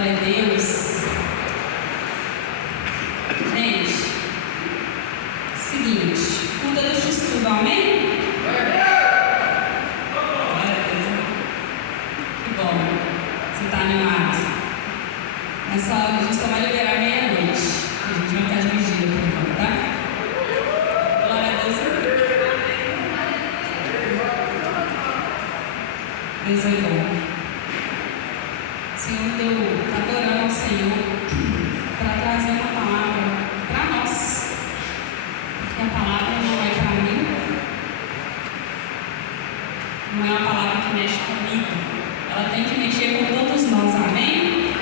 Glória a Deus. Gente, seguinte, culto do estudo, amém? Glória a Deus. Que bom, você está animado. Nessa hora a gente só vai liberar meia-noite. A gente vai ficar de vigília por enquanto, tá? Glória a Deus. Deus é bom. O Senhor está orando ao Senhor para trazer uma palavra para nós, porque a palavra não é para mim, não é uma palavra que mexe comigo, ela tem que mexer com todos nós, amém?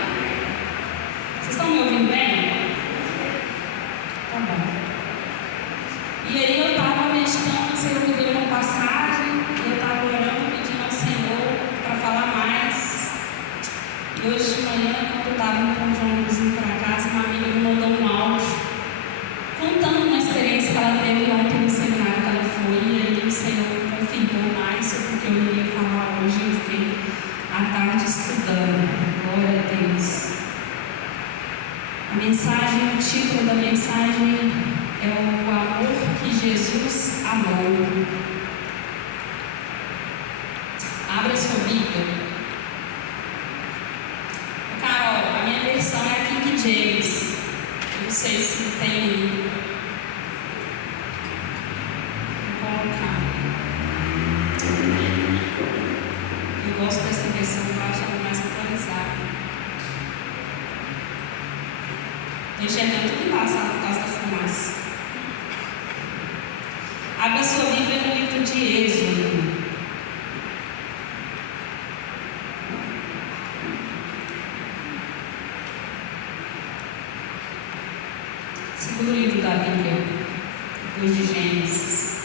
Vocês estão me ouvindo bem? Tá bom. E aí eu estava meditando, o Senhor me deu uma passagem, eu estava orando, pedindo ao Senhor para falar mais. E hoje de manhã, quando eu estava no ponto de ônibus indo para casa, uma amiga me mandou um áudio contando uma experiência que ela teve ontem no seminário que ela foi. E aí o Senhor confirmou mais sobre o que eu iria falar hoje. Eu fiquei à tarde estudando. Glória a Deus. A mensagem, o título da mensagem é o amor que Jesus amou. Abra sua Bíblia. Carol, a minha versão é a King James. Eu não sei se tem aí. Vou colocar. Eu gosto dessa versão, eu acho ela mais atualizada. Estou enxergando tudo embaçado por causa da fumaça. Abra sua Bíblia no livro de Êxodo. Segundo livro da Bíblia, depois de Gênesis.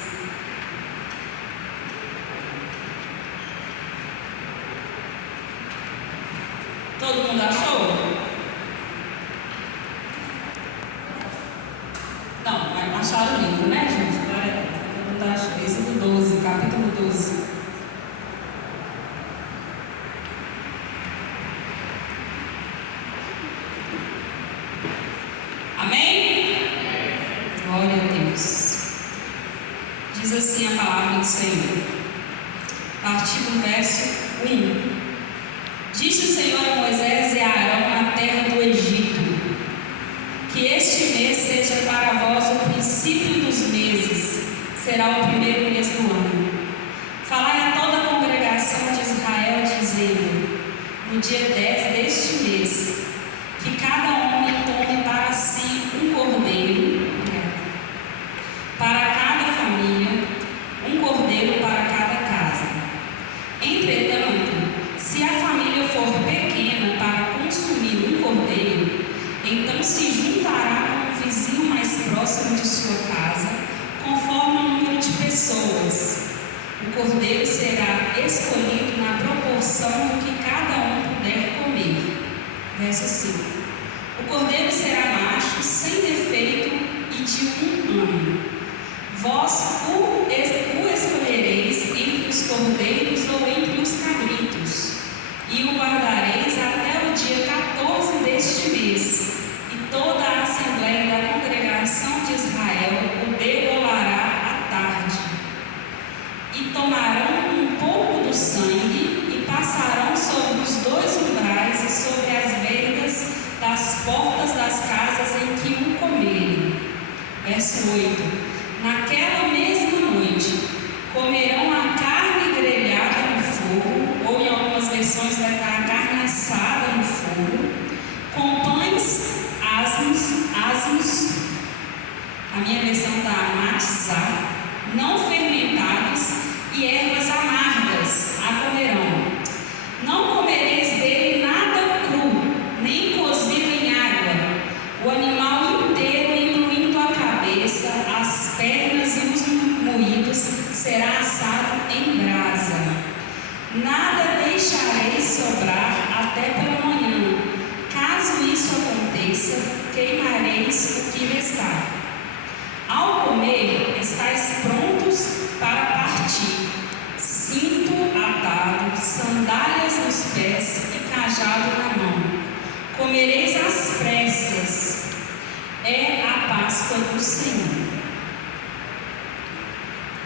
Todo mundo achou? Não, vai achar o livro, né, gente? Glória a Deus. Todo mundo achou. Êxodo 12, capítulo 12. Amém? Glória a Deus. Diz assim a palavra do Senhor, a partir do verso 1. Disse o Senhor a Moisés e a Arão na terra do Egito: que este mês seja para vós o princípio dos meses, será o primeiro mês do ano. Falai a toda a congregação de Israel, dizendo: no dia 10 deste mês, que cada homem tome para si um cordeiro, para cada família, um cordeiro para cada casa. Entretanto, se a família for pequena para consumir um cordeiro, então se juntará com o vizinho mais próximo de sua casa, conforme o número de pessoas. O cordeiro será escolhido na proporção do que cada um puder comer. Verso 5. O cordeiro será macho, sem defeito e de 1 ano. Vós o escolhereis entre os cordeiros ou entre os cabritos, e o guardareis até o dia 14 deste mês, e toda a assembleia da congregação de Israel o degolará à tarde. E tomarão um pouco do sangue e passarão sobre os 2 umbrais e sobre as vergas das portas das casas em que o comerem. Verso 8. Naquela mesma noite comerão a carne grelhada no fogo, ou em algumas versões a carne assada no fogo, com pães asmos, a minha versão da matizar, não fermentados, e ervas amargas a comerão. Não comereis dele nada cru, nem cozido em água. O animal inteiro, incluindo a cabeça, as pernas e os moídos, será assado em brasa. Nada deixareis sobrar até pela manhã. Caso isso aconteça, queimareis o que restar. Ao comer, estáis prontos para partir, cinto atado, sandálias nos pés e cajado na mão. comereis às pressas, é a Páscoa do Senhor.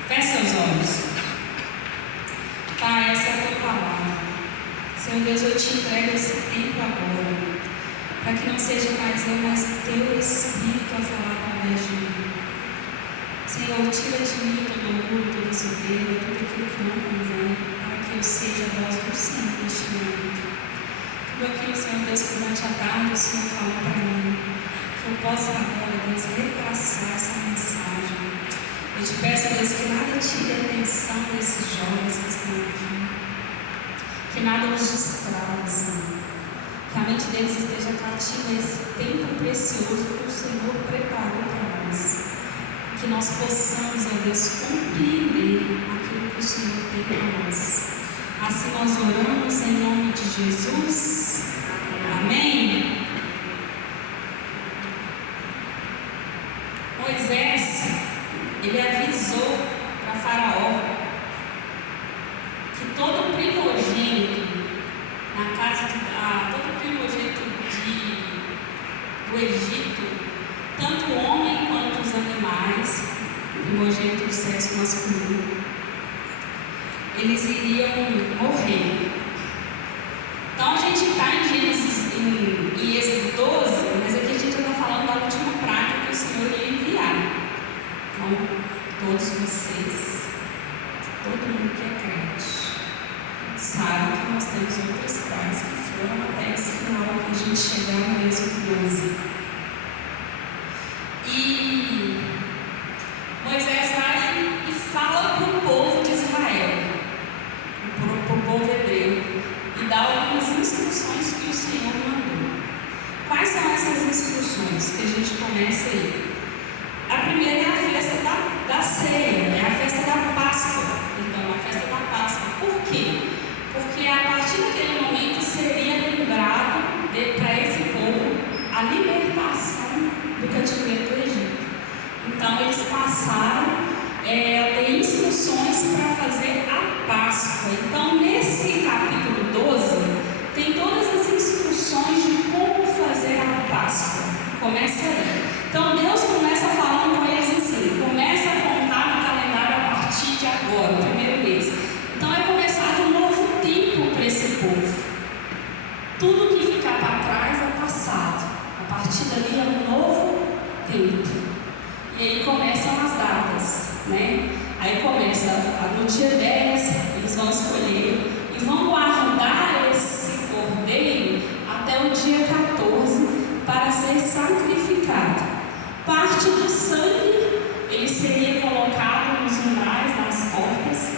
Feche seus olhos. Pai, essa é a tua palavra. Senhor Deus, eu te entrego esse tempo agora, para que não seja mais eu, mas o teu Espírito a falar através de mim. Senhor, tira de mim todo orgulho, toda soberba, tudo aquilo que não convém, para que eu seja a voz do Senhor neste momento. Tudo aquilo, Senhor Deus, que durante a tarde o Senhor falou para mim, que eu possa agora, Deus, repassar essa mensagem. Eu te peço, Deus, que nada tire a atenção desses jovens que estão aqui, que nada os distraia, Senhor. Que a mente deles esteja cativa a esse tempo precioso que o Senhor preparou para nós. Que nós possamos, ó Deus, compreender aquilo que o Senhor tem para nós. Assim nós oramos em nome de Jesus. Amém. Moisés, ele avisou para Faraó que todo primogênito na casa todo primogênito do Egito, tanto o homem quanto os animais, primogênito do sexo masculino, eles iriam morrer. Então a gente está em Êxodo 12, mas aqui a gente está falando da última praga que o Senhor ia enviar. Então, todos vocês, todo mundo que é crente, sabe que nós temos outras pragas que foram até esse final que a gente chegar no Êxodo 12. E Moisés vai e fala para o povo de Israel, para o povo hebreu, e dá algumas instruções que o Senhor mandou. Quais são essas instruções que a gente começa aí? A primeira é a festa da ceia, é a festa da Páscoa. Então, a festa da Páscoa. Por quê? Porque a partir daquele momento seria lembrado para esse povo a libertação do cativeiro do Egito. Então eles passaram a ter instruções para fazer a Páscoa. Então nesse capítulo 12 tem todas as instruções de como fazer a Páscoa. Começa aí. Então Deus começa falando com eles assim, começa a contar no calendário a partir de agora, o primeiro mês. Então é começar um novo tempo para esse povo. Tudo que ficar para trás é passado. A partir dali é um novo tempo. E aí começam as datas, né? Aí começa no dia 10, eles vão escolher e vão guardar esse cordeiro até o dia 14 para ser sacrificado. Parte do sangue ele seria colocado nos umbrais das portas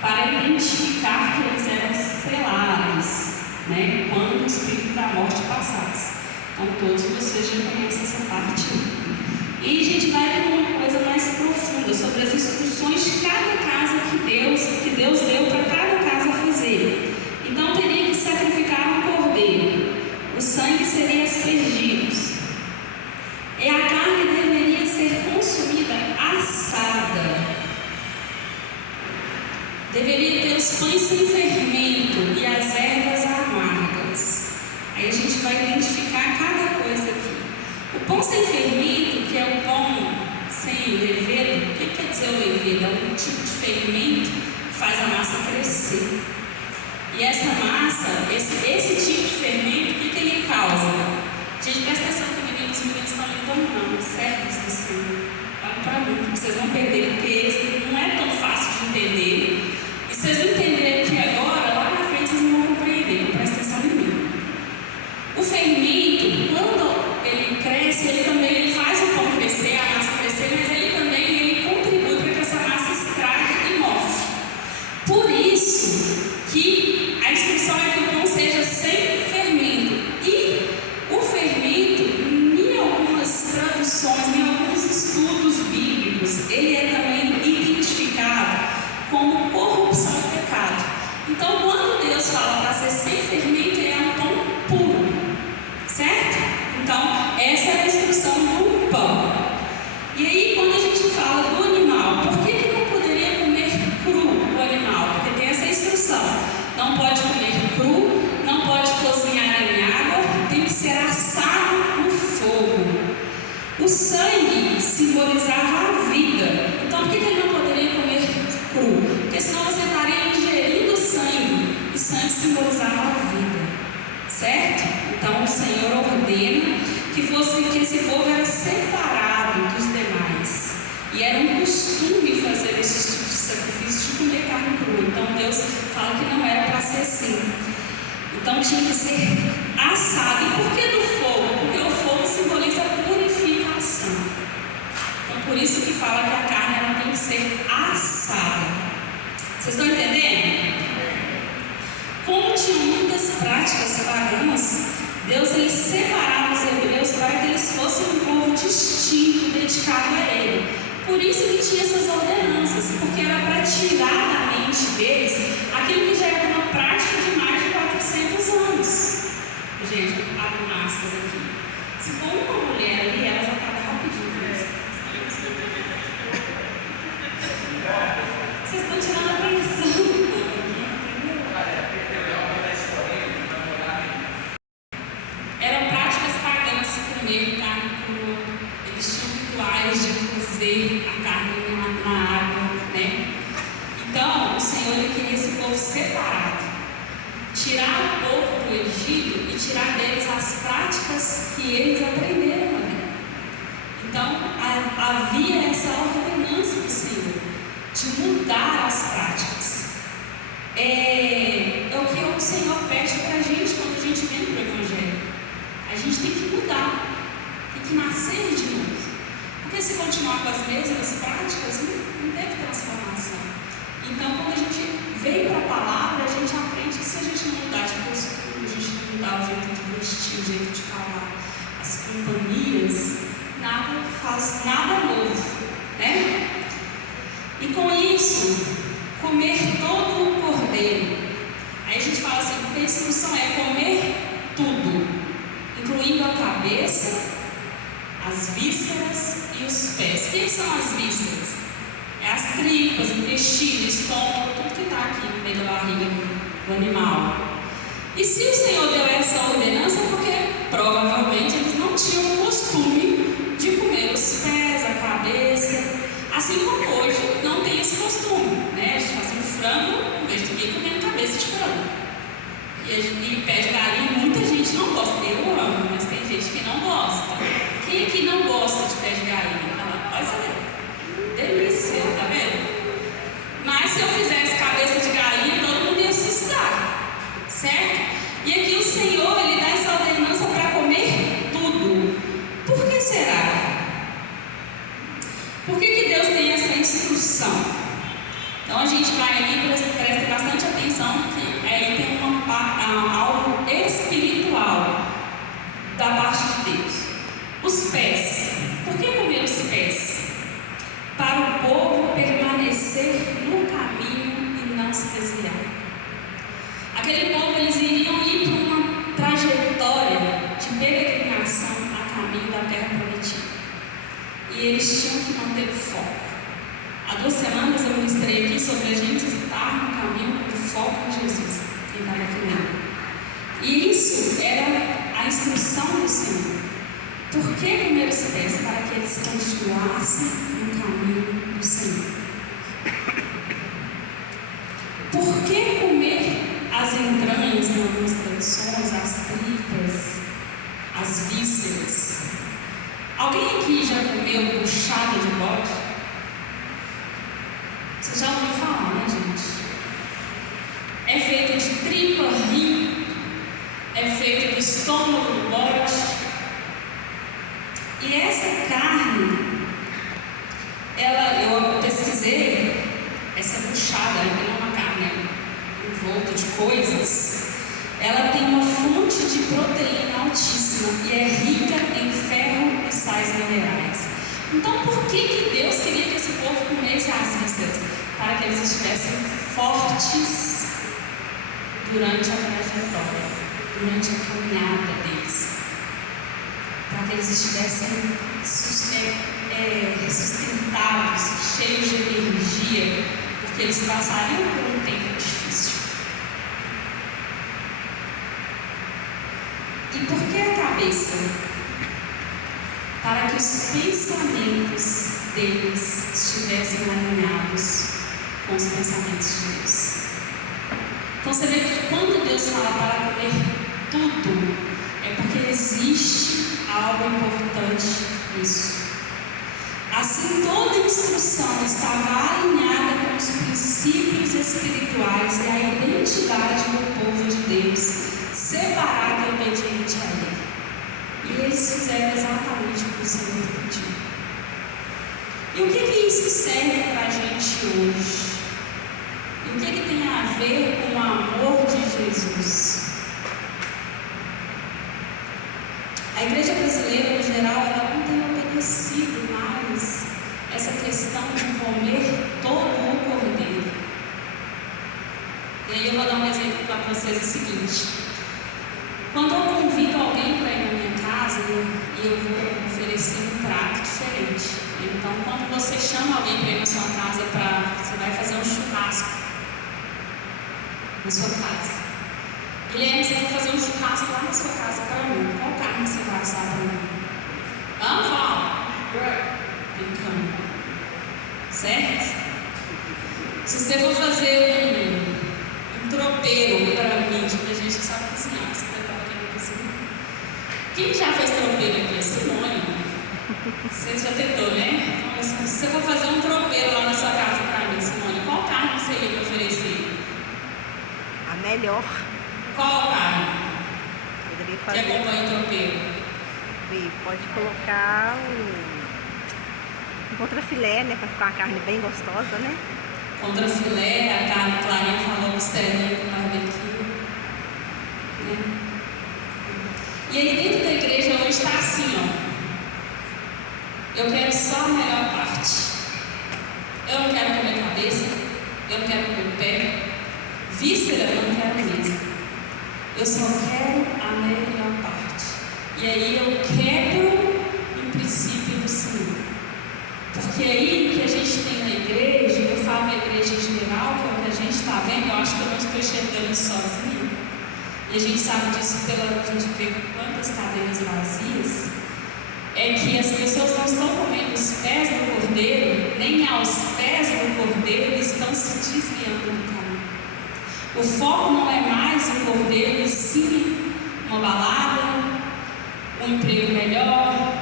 para identificar que eles eram selados, né? Quando o espírito da morte passasse. Então todos vocês já conhecem essa parte. E a gente vai para uma coisa mais profunda sobre as instruções de cada casa que Deus deu para cada casa fazer. Então teria que sacrificar um cordeiro, o sangue seria aspergido, e a carne deveria ser consumida assada. Deveria ter os pães sem fermento e as ervas amargas. Aí a gente vai identificar cada coisa aqui. O pão sem fermento, que é o pão sem levedo, o que quer dizer o levedo? É um tipo de fermento que faz a massa crescer. E essa massa, esse tipo de fermento, o que ele causa? Gente, presta atenção que os meninos estão limpando certo isso do Senhor. Para mim, vocês vão perder, porque esse não é tão fácil de entender. E se vocês entenderem aqui agora, lá na frente vocês não vão compreender. Então presta atenção em mim. O fermento, quando ele cresce, ele também faz o pão crescer, a massa crescer, mas ele contribui para que essa massa estrague e mofe. Por isso que a instrução é que o pão seja sem fermento. E o fermento, em algumas traduções, em alguns estudos bíblicos, ele é também identificado como corrupção e pecado. Então, quando Deus fala para ser sem fermento, é um pão puro, certo? Então, essa é a instrução do pão. E aí, quando a gente fala do animal, por que não poderia comer cru o animal? Porque tem essa instrução: não pode comer cru O sangue simbolizava a vida. Então, por que ele não poderia comer cru? Porque senão você estaria ingerindo sangue. E sangue simbolizava a vida. Certo? Então, o Senhor ordena que esse povo era separado dos demais. E era um costume fazer esse tipo de sacrifício de comer carne crua. Então, Deus fala que não era para ser assim. Então, tinha que ser assado. E por que do fogo? Porque o fogo simboliza a purificação. Então, por isso que fala que a carne ela tem que ser assada. Vocês estão entendendo? Como tinha muitas práticas pagãs, Deus ele separava os hebreus para que eles fossem um povo distinto, dedicado a Ele. Por isso que tinha essas ordenanças, porque era para tirar da mente deles aquilo que já era uma prática de mais de 400 anos. Gente, abre aspas aqui. Se for uma mulher ali, ela já estava rapidinho. Vocês estão tirando a atenção. Eram práticas pagãs comer carne crua. Eles tinham rituais de cozer a carne na água, né? Então, o Senhor ele queria esse povo separado. Tirar o povo do Egito e tirar deles as práticas que eles aprenderam ali. Então, havia essa ordenança do Senhor de mudar as práticas. É o que o Senhor pede para a gente quando a gente vem para o Evangelho. A gente tem que mudar, tem que nascer de novo. Porque se continuar com as mesmas práticas, não teve transformação. Então, quando a gente vem para a palavra, a gente aprende que se a gente não mudar de postura, a gente não mudar o jeito de vestir, o jeito de falar, as companhias, nada faz nada novo, né? E com isso, comer todo o cordeiro. Aí a gente fala assim, porque a instrução é comer tudo, incluindo a cabeça, as vísceras e os pés. O que são as vísceras? É as tripas, o intestino, o estômago, tudo que está aqui no meio da barriga do animal. E se o Senhor deu essa ordenança, é porque provavelmente eles não tinham o costume de comer os pés, a cabeça. Assim como hoje não tem esse costume, né? A gente faz um frango, não vejo ninguém comendo cabeça de frango. E pé de galinha, muita gente não gosta. Eu amo, mas tem gente que não gosta. Quem aqui não gosta de pé de galinha? Olha só, delícia, tá vendo? Mas se eu fizesse cabeça de galinha, todo mundo ia assustar, certo? E aqui o Senhor, Ele dá essa ordenança para comer tudo. Por que será? Por que Deus tem essa instrução? Então a gente vai ali, presta bastante atenção, que aí tem algo espiritual da parte de Deus. Os pés. Por que comer os pés? Para o povo permanecer no caminho e não se desviar. Aquele povo, eles iriam ir para uma trajetória de peregrinação a caminho da terra prometida. E eles tinham que manter o foco. Há 2 semanas eu ministrei aqui sobre a gente estar no caminho com foco em Jesus. Quem estava aqui mesmo. E isso era a instrução do Senhor. Por que comer os pés? Para que eles continuassem no caminho do Senhor. Por que comer as entranhas em algumas tradições, as tripas, as vísceras? Alguém aqui já comeu buchada de bode? Você já ouviu falar, né, gente? É feito de tripa, rim, é feito do estômago do bode. E essa carne, eu pesquisei, essa buchada, ela tem uma carne envolta de coisas, ela tem uma fonte de proteína altíssima e é rica em ferro e sais minerais. Então, por que Deus queria que esse povo comesse as vísceras? Para que eles estivessem fortes durante a trajetória, durante a caminhada deles. Para que eles estivessem sustentados, cheios de energia, porque eles passariam por um tempo difícil. E por que a cabeça? para que os pensamentos deles estivessem alinhados com os pensamentos de Deus. Então você vê que quando Deus fala para comer tudo, é porque existe algo importante nisso. Assim, toda instrução estava alinhada com os princípios espirituais e a identidade do povo de Deus, separado e obediente a Ele. E eles fizeram exatamente o que o Senhor pediu. E o que isso serve para a gente hoje? E o que tem a ver com o amor de Jesus? A igreja brasileira, no geral, ela não tem obedecido mais essa questão de comer todo o cordeiro. E aí eu vou dar um exemplo para vocês, o seguinte: quando eu convido alguém para ir na minha casa e eu vou oferecer um prato diferente, então quando você chama alguém para ir na sua casa, você vai fazer um churrasco na sua casa. Guilherme, você vai fazer um churrasco lá na sua casa para mim. Qual carne você vai assar para mim? Fala. Então, certo? Se você for fazer um tropeiro para mim, tipo, a gente que sabe cozinhar, você prepara aqui para cozinhar. Quem já fez tropeiro aqui? É Simone. Você já tentou, né? Então, se você for fazer um tropeiro lá na sua casa para mim, Simone, qual carne você ia me oferecer? A melhor. Qual carne? Poderia fazer. Que acompanha o tropeiro? Pode colocar um contrafilé, né? Para ficar uma carne bem gostosa, né? Contrafilé, a carne, Clarinha falou, costelinha com barbecue. Né? E aí dentro da igreja hoje está assim, ó. Eu quero só a melhor parte. Eu não quero comer cabeça, eu não quero comer pé, víscera eu não quero mesmo. Eu só quero a melhor parte. E aí eu quebro o princípio do Senhor. Porque aí o que a gente tem na igreja, eu falo na igreja em geral, que é o que a gente está vendo, eu acho que eu não estou enxergando isso sozinho. E a gente sabe disso pela gente ver quantas cadeiras vazias. É que as pessoas não estão comendo os pés do cordeiro, nem aos pés do cordeiro, eles estão se desviando do caminho. O foco não é mais o cordeiro, e sim uma balada, um emprego melhor,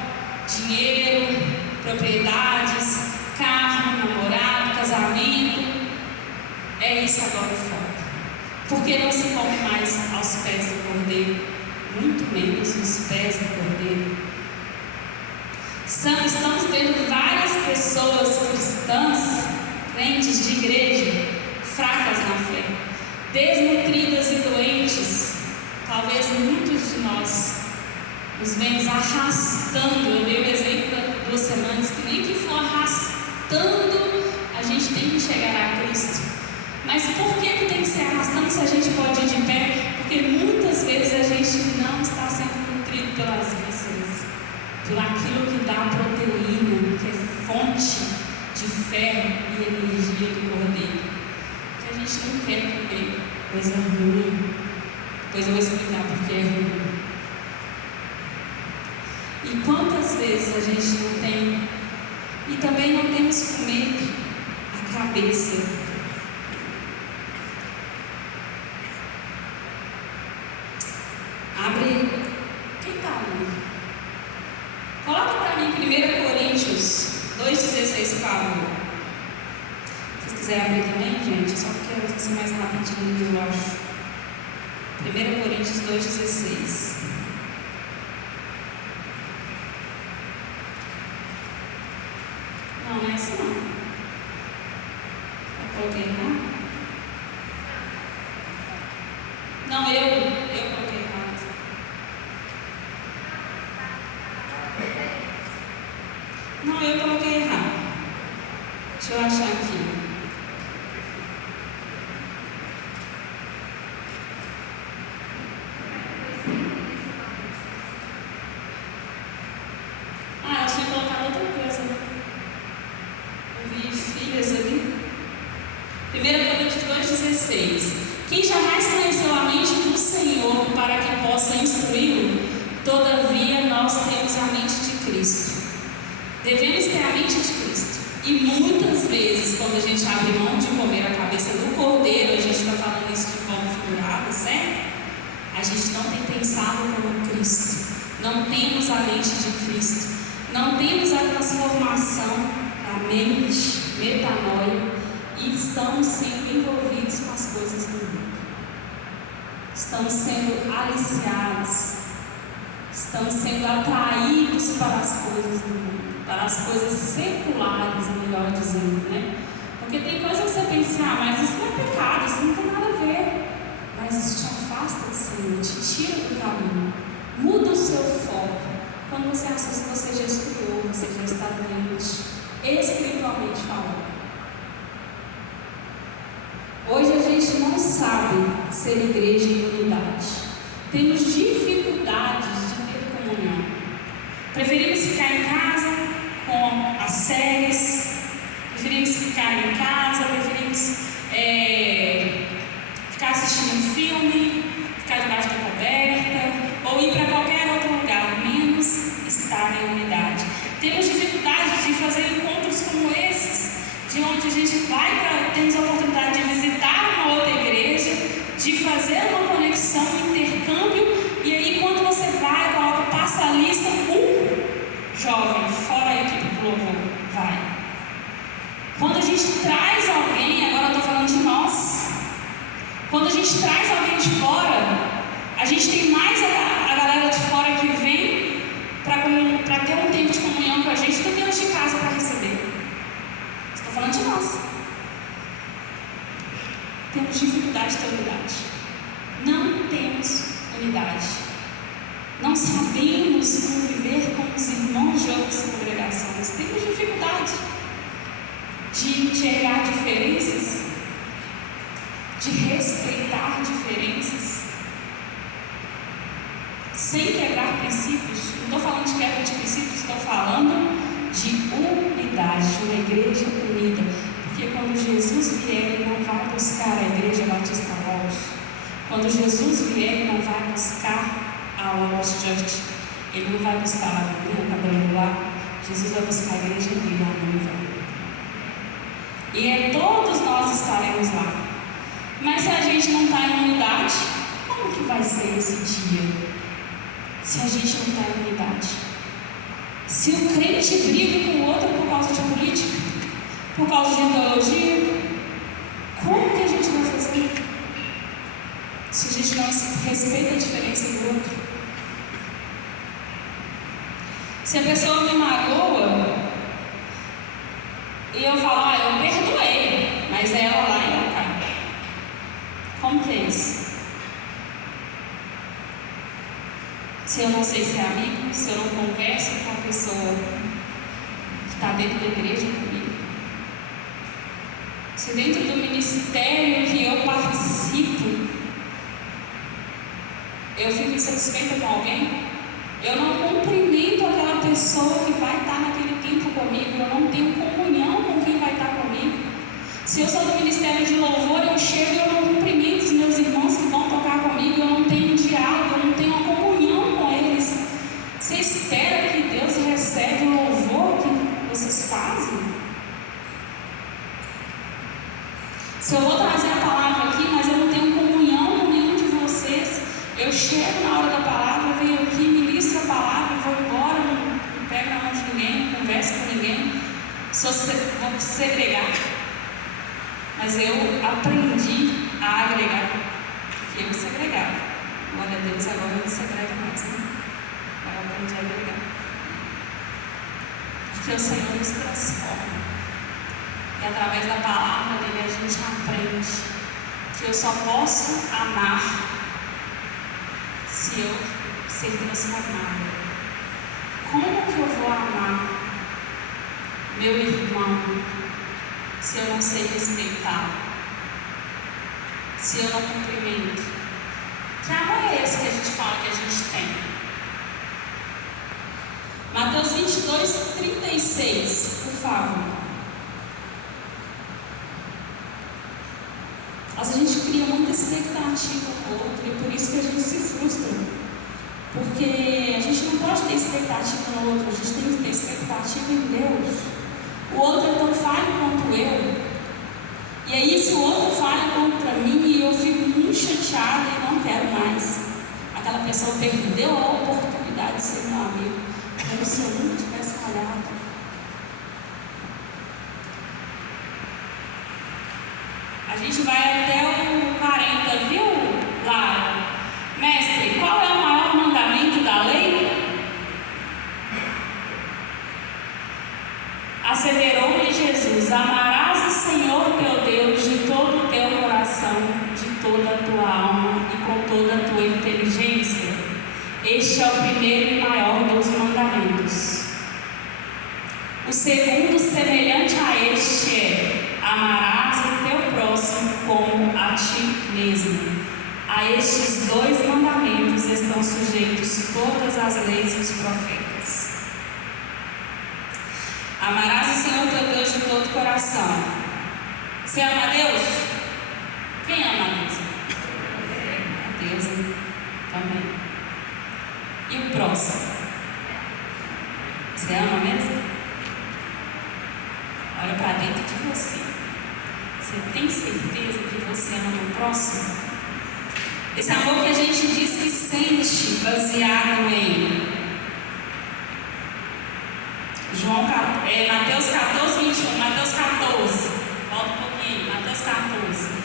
dinheiro, propriedades, carro, namorado, casamento. É isso agora o foco. Porque não se come mais aos pés do cordeiro, muito menos os pés do cordeiro. Estamos tendo várias pessoas cristãs, crentes de igreja, fracas na fé, desnutridas e doentes. Talvez muitos de nós nos vemos arrastando. Eu dei o exemplo há 2 semanas que nem que for arrastando, a gente tem que chegar a Cristo. Mas por que tem que ser arrastando se a gente pode ir de pé? Porque muitas vezes a gente não está sendo nutrido pelas vísceras, por aquilo que dá proteína, que é fonte de ferro e energia do cordeiro. Que a gente não quer comer coisa ruim. Depois eu vou explicar porque é ruim. E quantas vezes a gente não tem, e também não temos comido a cabeça. Abre, quem está ali? Coloca para mim 1 Coríntios 2,16, por favor. Se vocês quiserem abrir também, gente, só porque eu vou ser mais rapidinho, eu acho. 1 Coríntios 2,16. Não, não é essa não. Eu coloquei errado? Não, eu coloquei errado. Não, eu coloquei errado. Deixa eu achar aqui. Eu tinha colocado outra coisa. Eu vi filhas ali. 1 Coríntios 2,16. Quem jamais conheceu a mente do Senhor para que possa instruí-lo, todavia nós temos a mente de Cristo. E muitas vezes, quando a gente abre mão de comer a cabeça do cordeiro, a gente está falando isso de forma figurada, certo? A gente não tem pensado como Cristo, não temos a mente de Cristo, não temos a transformação da mente, metanoia, e estamos sendo envolvidos com as coisas do mundo. Estamos sendo aliciados, estamos sendo atraídos para as coisas do mundo, para as coisas seculares, melhor dizendo, né? Porque tem coisa que você pensa, mas isso não é pecado, isso não tem nada a ver. Mas isso te afasta do Senhor, te tira do caminho, muda o seu foco. Quando você acha que você já estudou, você já está doente, espiritualmente falando. Hoje a gente não sabe ser igreja em unidade. Temos dificuldades de ter comunhão. Preferimos ficar em casa com as séries, preferimos ficar em casa, preferimos ficar assistindo um filme, ficar debaixo da coberta, ou ir para qualquer outro lugar, menos estar em unidade. Temos dificuldade de fazer encontros como esses, de onde a gente temos a oportunidade de visitar uma outra igreja, de fazer uma conexão, um intercâmbio, e aí quando você vai, passa a lista, jovem, fora a equipe do louvor, vai. Quando a gente traz alguém, agora eu estou falando de nós, quando a gente traz alguém de fora, a gente tem mais a galera de fora que vem para ter um tempo de comunhão com a gente do que os de casa para receber. Estou falando de nós. Temos dificuldade de ter unidade. Não temos unidade. Não sabemos conviver com os irmãos de outras congregações. Temos dificuldade de enxergar diferenças, de respeitar diferenças, sem quebrar princípios. Não estou falando de quebra de princípios, estou falando de unidade, de uma igreja unida. Porque quando Jesus vier, Ele não vai buscar a igreja Batista Logos. Quando Jesus vier, Ele não vai buscar a Logos Church. Ele não vai buscar a igreja quadrangular. Jesus vai buscar a igreja inteira, a noiva. E todos nós estaremos lá. Mas se a gente não está em unidade, como que vai ser esse dia? Se a gente não está em unidade? Se o crente briga com o outro por causa de política, por causa de ideologia, como que a gente vai fazer? Se a gente não respeita a diferença do outro. Se a pessoa me magoa, e eu falo, eu perdoei, mas é ela lá e eu cá. Como que é isso? Se eu não sei ser amigo, se eu não converso com a pessoa que está dentro da igreja comigo, se dentro do ministério que eu participo, eu fico insatisfeita com alguém, eu não cumprimento aquela pessoa que vai estar naquele tempo comigo, eu não tenho comunhão com quem vai estar comigo. Se eu sou do ministério de louvor, eu chego e eu não cumprimento os meus irmãos que vão tocar comigo, eu não tenho diálogo, eu não tenho uma comunhão com eles. Você espera que Deus recebe o louvor que vocês fazem? Se eu vou trazer a palavra aqui, mas eu não tenho comunhão com nenhum de vocês, eu chego na hora da palavra, venho aqui, ministro a palavra, vou embora, não pego na mão de ninguém, não converso com ninguém, vou segregar. Mas eu aprendi a agregar, porque eu segregava. Glória a Deus, agora eu não segrego mais, né? Agora eu aprendi a agregar. Porque o Senhor nos transforma. E através da palavra dele a gente aprende que eu só posso amar se eu ser transformada. Como que eu vou amar meu irmão se eu não sei respeitar? Se eu não cumprimento? Que amor é esse que a gente fala que a gente tem? Mateus 22, 36, por favor. A gente cria muita expectativa no outro e por isso que a gente se frustra. Porque a gente não pode ter expectativa no outro, a gente tem que ter expectativa em Deus. o outro é tão falho quanto eu. E aí, se o outro falha contra mim, eu fico muito chateada e não quero mais. Aquela pessoa perdeu a oportunidade de ser meu amigo, como se eu nunca tivesse falhado. A gente vai até o 40, viu, Lara? Mestre, qual é o maior mandamento da lei? Asseverou-lhe Jesus: amarás o Senhor teu Deus de todo o teu coração, de toda a tua alma e com toda a tua inteligência. Este é o primeiro e maior dos mandamentos. O segundo, semelhante a este, é: amarás o teu próximo como a ti mesmo. A estes dois mandamentos estão sujeitos todas as leis e os profetas. Amarás o Senhor teu Deus de todo o coração. Você ama a Deus? Quem ama a Deus? A Deus, né? Também. E o próximo? Você ama mesmo? Olha para dentro de você. Você tem certeza que você ama o próximo? Esse amor que a gente diz que sente, baseado em Mateus 14, 21. Mateus 14. Volta um pouquinho. Mateus 14.